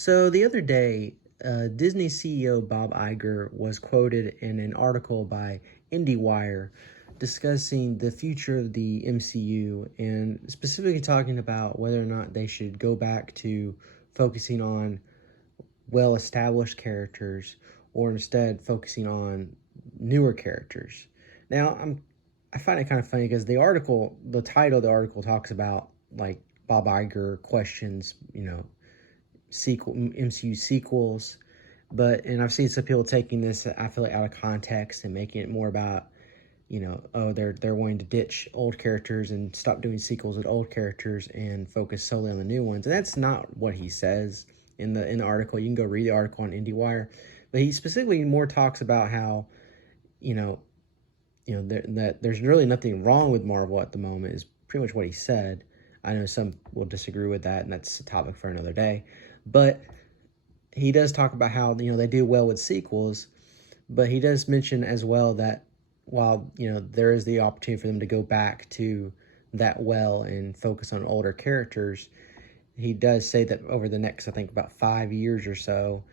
So the other day, Disney CEO Bob Iger was quoted in an article by IndieWire discussing the future of the MCU and specifically talking about whether or not they should go back to focusing on well-established characters or instead focusing on newer characters. Now, I find it kind of funny because the title of the article talks about like Bob Iger questions, MCU sequels, and I've seen some people taking this, I feel like, out of context and making it more about, oh, they're wanting to ditch old characters and stop doing sequels with old characters and focus solely on the new ones. And that's not what he says in the article. You can go read the article on IndieWire, but he specifically more talks about how, that there's really nothing wrong with Marvel at the moment is pretty much what he said. I know some will disagree with that, and that's a topic for another day. But he does talk about how, they do well with sequels, but he does mention as well that while, there is the opportunity for them to go back to that well and focus on older characters, he does say that over the next, I think, about 5 years or so,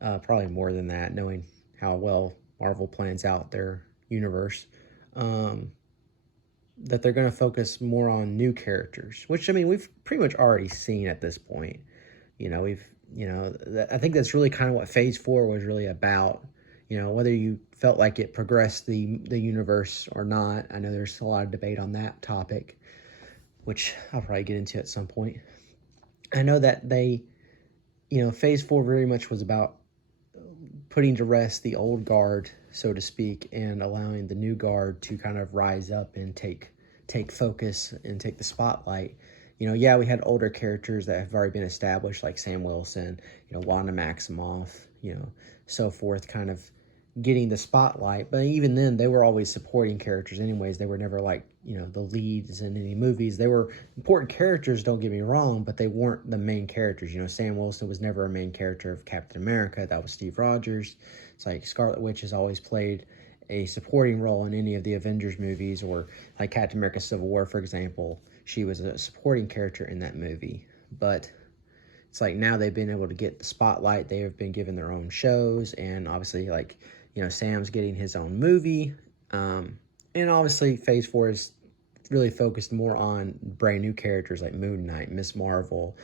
probably more than that, knowing how well Marvel plans out their universe, that they're going to focus more on new characters, which, I mean, we've pretty much already seen at this point. I think that's really kind of what Phase 4 was really about. Whether you felt like it progressed the universe or not. I know there's a lot of debate on that topic, which I'll probably get into at some point. I know that Phase 4 very much was about putting to rest the old guard, so to speak, and allowing the new guard to kind of rise up and take focus and take the spotlight. We had older characters that have already been established, like Sam Wilson, Wanda Maximoff, so forth, kind of getting the spotlight. But even then, they were always supporting characters anyways. They were never like, the leads in any movies. They were important characters, don't get me wrong, but they weren't the main characters. Sam Wilson was never a main character of Captain America. That was Steve Rogers. It's like Scarlet Witch has always played a supporting role in any of the Avengers movies, or like Captain America Civil War, for example. She was a supporting character in that movie. But it's like now they've been able to get the spotlight. They have been given their own shows, and obviously, like, Sam's getting his own movie. And obviously, Phase 4 is really focused more on brand new characters like Moon Knight, Miss Marvel.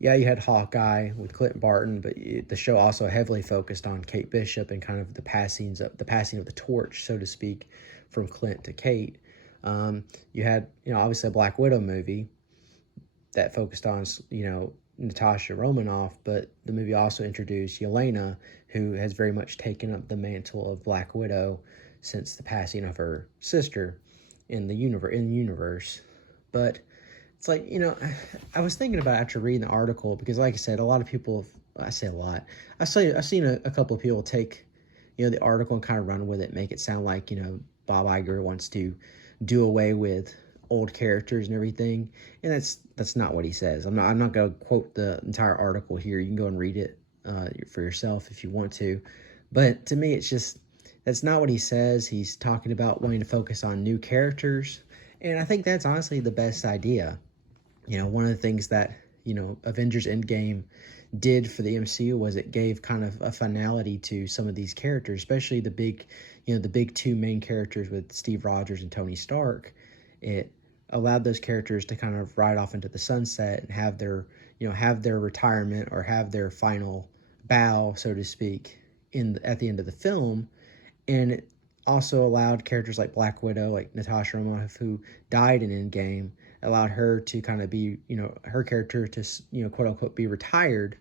You had Hawkeye with Clint Barton, but the show also heavily focused on Kate Bishop and kind of the passing of the torch, so to speak, from Clint to Kate. You had, obviously a Black Widow movie that focused on, Natasha Romanoff, but the movie also introduced Yelena, who has very much taken up the mantle of Black Widow since the passing of her sister in the universe. But it's like, I was thinking about after reading the article, because like I said, a lot of people, I say a lot, I've seen a couple of people take, the article and kind of run with it, make it sound like, Bob Iger wants to do away with old characters and everything, and that's not what he says. I'm not going to quote the entire article here. You can go and read it for yourself if you want to, but to me, it's just, that's not what he says. He's talking about wanting to focus on new characters, and I think that's honestly the best idea. One of the things that Avengers Endgame did for the MCU was it gave kind of a finality to some of these characters, especially the big two main characters with Steve Rogers and Tony Stark. It allowed those characters to kind of ride off into the sunset and have their retirement or have their final bow, so to speak, at the end of the film. And it also allowed characters like Black Widow, like Natasha Romanoff, who died in Endgame, allowed her to kind of be, her character to, quote unquote, be retired.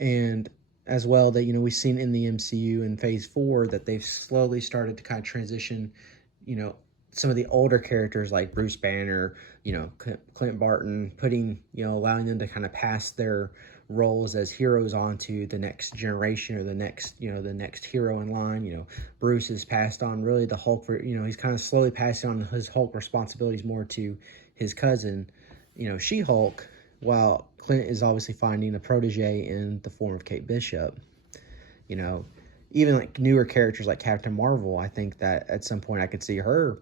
And as well that, we've seen in the MCU in Phase 4 that they've slowly started to kind of transition, some of the older characters like Bruce Banner, Clint Barton, allowing them to kind of pass their roles as heroes on to the next generation or the next hero in line. Bruce has passed on really the Hulk he's kind of slowly passing on his Hulk responsibilities more to his cousin, She-Hulk, while Clint is obviously finding a protege in the form of Kate Bishop. Even like newer characters like Captain Marvel, I think that at some point I could see her,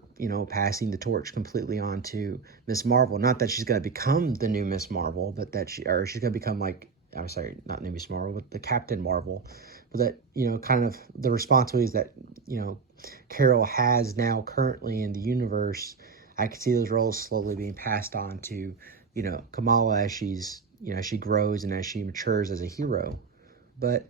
passing the torch completely on to Miss Marvel. Not that she's going to become the new Miss Marvel, but that she's going to become like I'm sorry, not new Miss Marvel, but the Captain Marvel, but that, kind of the responsibilities that, Carol has now currently in the universe, I could see those roles slowly being passed on to, Kamala as as she grows and as she matures as a hero. But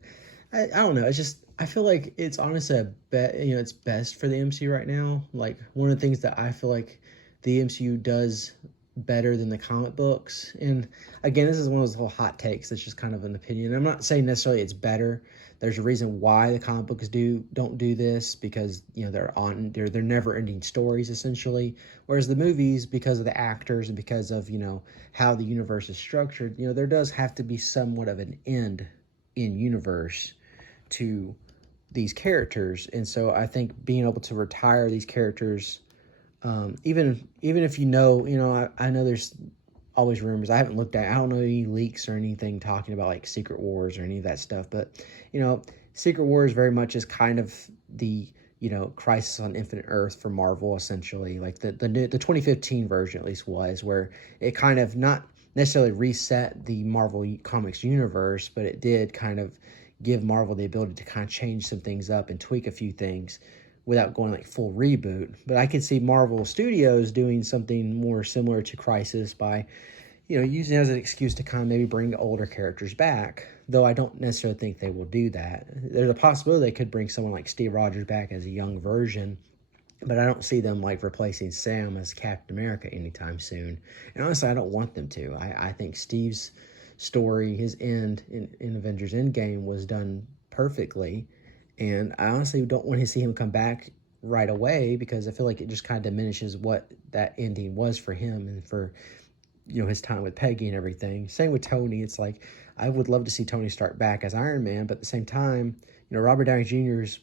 I don't know. It's just, I feel like it's honestly it's best for the MCU right now. Like, one of the things that I feel like the MCU does better than the comic books. And again, this is one of those little hot takes. That's just kind of an opinion. I'm not saying necessarily it's better. There's a reason why the comic books don't do this, because they're never ending stories essentially. Whereas the movies, because of the actors and because of how the universe is structured, there does have to be somewhat of an end in universe to these characters. And so I think being able to retire these characters, even if I know there's always rumors. I haven't looked at, I don't know any leaks or anything talking about like Secret Wars or any of that stuff, but Secret Wars very much is kind of the Crisis on Infinite Earth for Marvel, essentially. Like the 2015 version at least was, where it kind of not necessarily reset the Marvel Comics universe, but it did kind of give Marvel the ability to kind of change some things up and tweak a few things without going like full reboot. But I could see Marvel Studios doing something more similar to Crisis by, using it as an excuse to kind of maybe bring older characters back. Though I don't necessarily think they will do that. There's a possibility they could bring someone like Steve Rogers back as a young version, but I don't see them like replacing Sam as Captain America anytime soon. And honestly, I don't want them to. I think Steve's story, his end in Avengers Endgame, was done perfectly. And I honestly don't want to see him come back right away, because I feel like it just kind of diminishes what that ending was for him and for, his time with Peggy and everything. Same with Tony. It's like, I would love to see Tony start back as Iron Man, but at the same time, Robert Downey Jr. is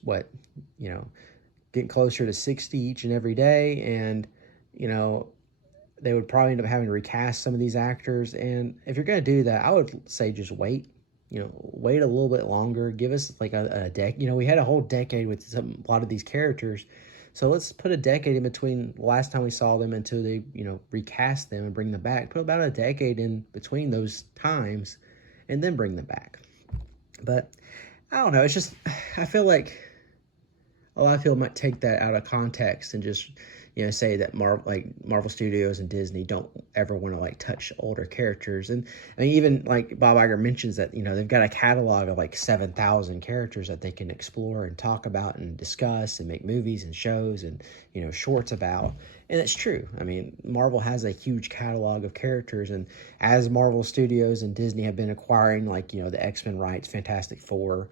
getting closer to 60 each and every day. And, they would probably end up having to recast some of these actors. And if you're going to do that, I would say just wait. Wait a little bit longer. Give us like a decade. We had a whole decade with a lot of these characters. So let's put a decade in between the last time we saw them until they, recast them and bring them back. Put about a decade in between those times and then bring them back. But I don't know. It's just, I feel like a lot of people might take that out of context and just, say that Marvel Studios and Disney don't ever want to like touch older characters. And I mean, even like Bob Iger mentions that, they've got a catalog of like 7,000 characters that they can explore and talk about and discuss and make movies and shows and, shorts about. And it's true. I mean, Marvel has a huge catalog of characters, and as Marvel Studios and Disney have been acquiring like, the X-Men rights, Fantastic Four,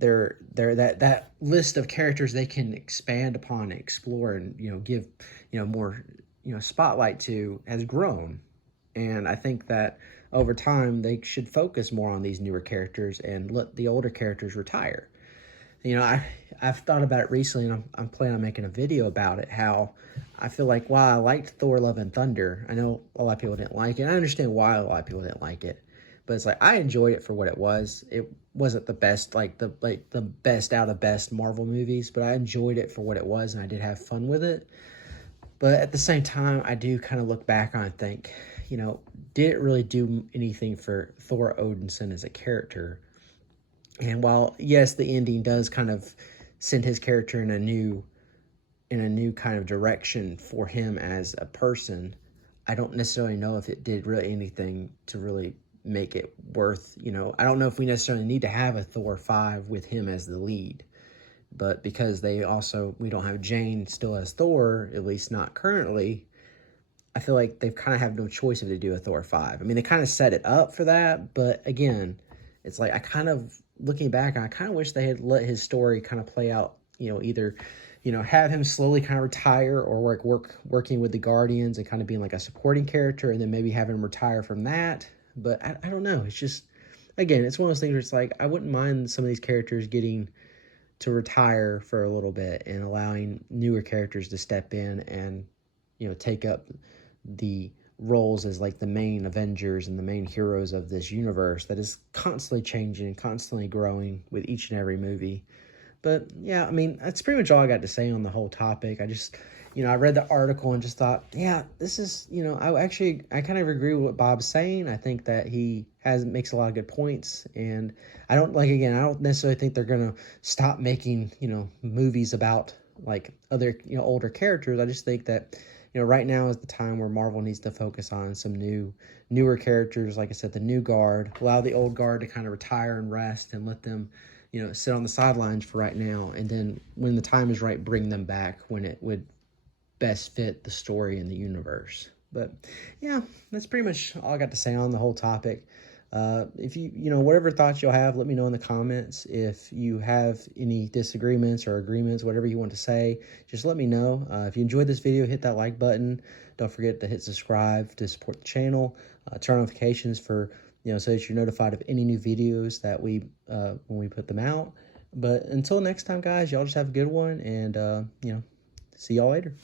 they're that list of characters they can expand upon and explore and give more spotlight to has grown. And I think that over time they should focus more on these newer characters and let the older characters retire. I've thought about it recently, and I'm planning on making a video about it, how I feel like while I liked Thor Love and Thunder, I know a lot of people didn't like it. I understand why a lot of people didn't like it. But it's like, I enjoyed it for what it was. It wasn't the best, the best out of best Marvel movies, but I enjoyed it for what it was, and I did have fun with it. But at the same time, I do kind of look back on it and think, did it really do anything for Thor Odinson as a character? And while, yes, the ending does kind of send his character in a new kind of direction for him as a person, I don't necessarily know if it did really anything to really make it worth, I don't know if we necessarily need to have a Thor 5 with him as the lead. But because we don't have Jane still as Thor, at least not currently, I feel like they kind of have no choice if they do a Thor 5. I mean, they kind of set it up for that, but again, it's like, looking back, I kind of wish they had let his story kind of play out, either, have him slowly kind of retire, or working with the Guardians and kind of being like a supporting character, and then maybe having him retire from that. But I don't know. It's just, again, it's one of those things where it's like, I wouldn't mind some of these characters getting to retire for a little bit and allowing newer characters to step in and, take up the roles as like the main Avengers and the main heroes of this universe that is constantly changing and constantly growing with each and every movie. But yeah, I mean, that's pretty much all I got to say on the whole topic. I just, I read the article and just thought, yeah, this is, I kind of agree with what Bob's saying. I think that he makes a lot of good points, and I don't necessarily think they're gonna stop making, movies about like other, older characters. I just think that, right now is the time where Marvel needs to focus on some newer characters. Like I said, the new guard, allow the old guard to kind of retire and rest, and let them, sit on the sidelines for right now. And then when the time is right, bring them back when it would best fit the story and the universe. But yeah, that's pretty much all I got to say on the whole topic. If whatever thoughts you'll have, let me know in the comments. If you have any disagreements or agreements, whatever you want to say, just let me know. If you enjoyed this video, hit that like button. Don't forget to hit subscribe to support the channel. Turn notifications for, so that you're notified of any new videos that when we put them out. But until next time, guys, y'all just have a good one, and, see y'all later.